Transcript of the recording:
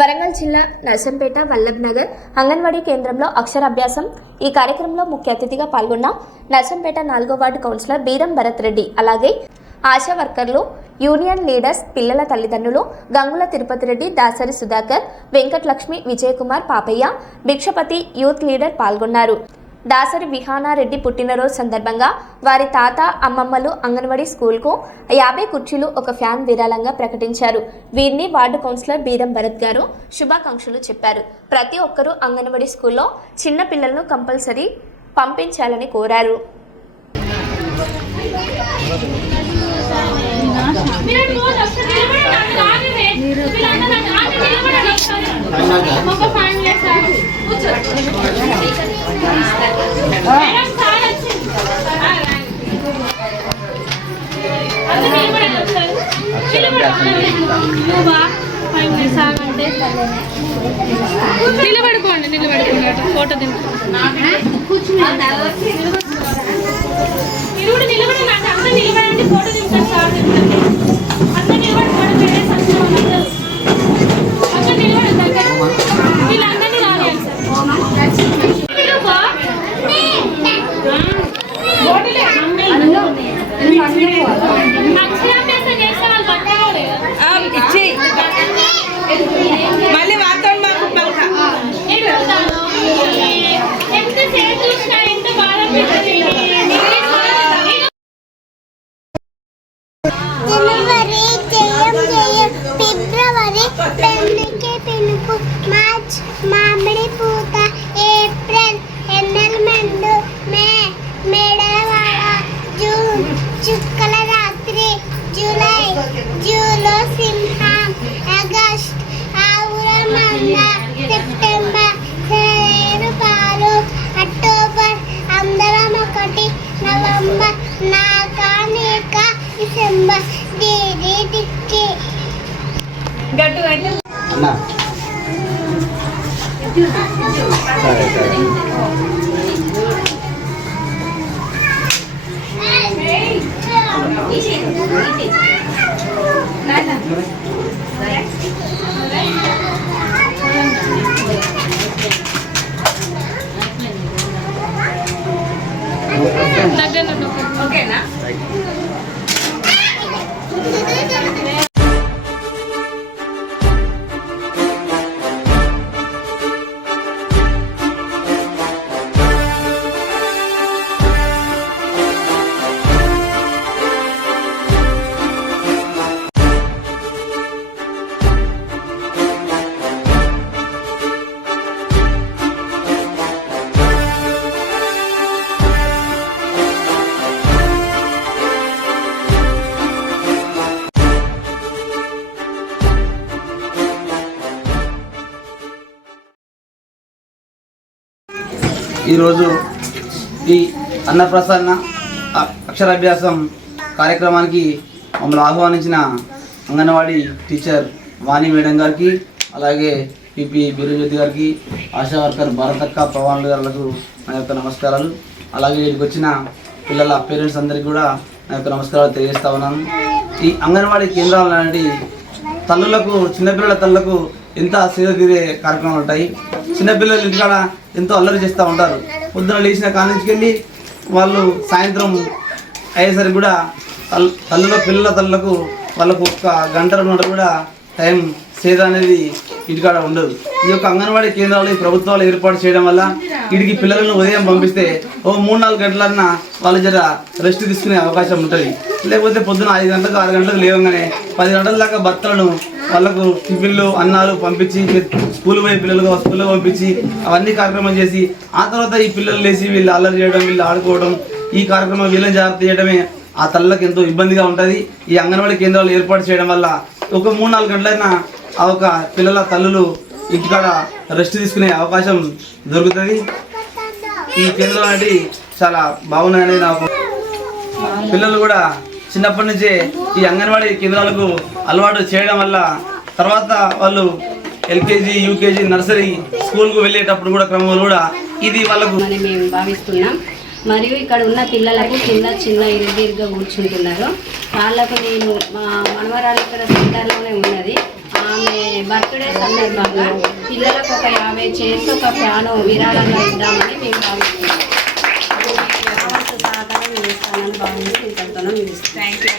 వరంగల్ జిల్లా నర్సంపేట వల్లభ్ నగర్ అంగన్వాడీ కేంద్రంలో అక్షరాభ్యాసం ఈ కార్యక్రమంలో ముఖ్య అతిథిగా పాల్గొన్న నర్సంపేట 4వ వార్డు కౌన్సిలర్ బీరం భరత్ రెడ్డి, అలాగే ఆశా వర్కర్లు, యూనియన్ లీడర్స్, పిల్లల తల్లిదండ్రులు గంగుల తిరుపతి రెడ్డి, దాసరి సుధాకర్, వెంకటలక్ష్మి, విజయకుమార్, పాపయ్య, భిక్షపతి, యూత్ లీడర్ పాల్గొన్నారు. దాసరి విహానారెడ్డి పుట్టినరోజు సందర్భంగా వారి తాత, అమ్మమ్మలు అంగన్వాడీ స్కూల్కు 50 కుర్చీలు, ఒక ఫ్యాన్ విరాళంగా ప్రకటించారు. వీరిని వార్డు కౌన్సిలర్ బీరం భరత్ గారు శుభాకాంక్షలు చెప్పారు. ప్రతి ఒక్కరూ అంగన్వాడీ స్కూల్లో చిన్న పిల్లలను కంపల్సరీ పంపించాలని కోరారు. నిలబడుకోండి ఫోటో నిలబడండి ఫోటో దింపండి సార్ అందరూ నిలబడుకోండి వీళ్ళందరినీ రాలేదు అక్షరాభ్యాసం చేస్తే వాళ్ళు పట్టుకోలేదు మళ్ళీ వాతావరణం ఎంత సేపు చూసినా ఎంత బాధ జనవరి జయం ఫిబ్రవరి పెన్నుకి పిలుపు, మార్చ్ మామిడి పూత, ఏప్రిల్ ఎన్నెల్మెండు, మే మేడలవాడ, జూన్ చుక్కల రాత్రి, జూలై జూలో సింహం, ఆగస్ట్ ఆవుల మంద, సెప్టెంబర్ సేరు పాలు, అక్టోబర్ అందరం ఒకటి, నవంబర్ నాకా నీక, డిసెంబర్ దీది దిక్కి. గట్టు అయితే అన్నా సరే సరే ఓకేనా? ఈరోజు ఈ అన్నప్రసన్న అక్షరాభ్యాసం కార్యక్రమానికి మమ్మల్ని ఆహ్వానించిన అంగన్వాడీ టీచర్ వాణి మేడం గారికి, అలాగే పిపి బీరజ్యోతి గారికి, ఆశా వర్కర్ భారతక్క, పవన్ గారులకు నా యొక్క నమస్కారాలు. అలాగే ఇక్కడికి వచ్చిన పిల్లల పేరెంట్స్ అందరికీ కూడా నా యొక్క నమస్కారాలు తెలియజేస్తా ఉన్నాను. ఈ అంగన్వాడీ కేంద్రాలు అనేవి తల్లులకు, చిన్నపిల్లల తల్లులకు ఎంత సేవ తీరే కార్యక్రమాలు ఉంటాయి. చిన్నపిల్లలు ఇంటికాడ ఎంతో అల్లరి చేస్తూ ఉంటారు. పొద్దున లేచిన కాలేజీకి వెళ్ళి వాళ్ళు సాయంత్రం అయ్యేసరికి కూడా పిల్లల తల్లులకు వాళ్ళకు ఒక్క గంట 2 గంటలు కూడా టైం సేద అనేది ఇంటికాడ ఉండదు. ఈ యొక్క అంగన్వాడీ కేంద్రాలు ఈ ప్రభుత్వాలు ఏర్పాటు చేయడం వల్ల వీడికి పిల్లలను ఉదయం పంపిస్తే ఓ 3-4 గంటలన్నా వాళ్ళు జర రెస్ట్ తీసుకునే అవకాశం ఉంటుంది. లేకపోతే పొద్దున 5 గంటలకు 6 గంటలకు లేవగానే 10 గంటల దాకా భర్తలను వాళ్ళకు టిఫిన్లు, అన్నాలు పంపించి, స్కూల్ పోయే పిల్లలకు స్కూల్లో పంపించి అవన్నీ కార్యక్రమం చేసి ఆ తర్వాత ఈ పిల్లలు లేచి వీళ్ళు అల్లరి చేయడం, వీళ్ళు ఆడుకోవడం, ఈ కార్యక్రమం వీళ్ళని జాగ్రత్త చేయడమే ఆ తల్లకు ఎంతో ఇబ్బందిగా ఉంటుంది. ఈ అంగన్వాడీ కేంద్రాలు ఏర్పాటు చేయడం వల్ల ఒక 3-4 గంటలైనా ఆ ఒక పిల్లల తల్లులు ఇంటికాడ రెస్ట్ తీసుకునే అవకాశం దొరుకుతుంది. ఈ కేంద్రాలు అనేవి చాలా బాగున్నాయని నాకు. పిల్లలు కూడా చిన్నప్పటి నుంచే ఈ అంగన్వాడీ కేంద్రాలకు అలవాటు చేయడం వల్ల తర్వాత వాళ్ళు ఎల్కేజీ, యూకేజీ, నర్సరీ స్కూల్కు వెళ్ళేటప్పుడు కూడా క్రమంలో కూడా ఇది వాళ్ళకు మేము భావిస్తున్నాం. మరియు ఇక్కడ ఉన్న పిల్లలకు కింద చిన్న ఇరుగ్గా కూర్చుంటున్నారు. వాళ్ళకు నేను మా మనవరాలు ఇక్కడ సెంటర్లోనే ఉన్నది. ఆమె బర్త్డే సందర్భంగా పిల్లలకు ఒక 50 చైర్స్ ఒక ఫ్యాను విరాళంగా ఇద్దామని మేము భావిస్తున్నాం. సహకారం చేస్తానని భావించి ఇంతటితోనే ముగిస్తాం. Thank you.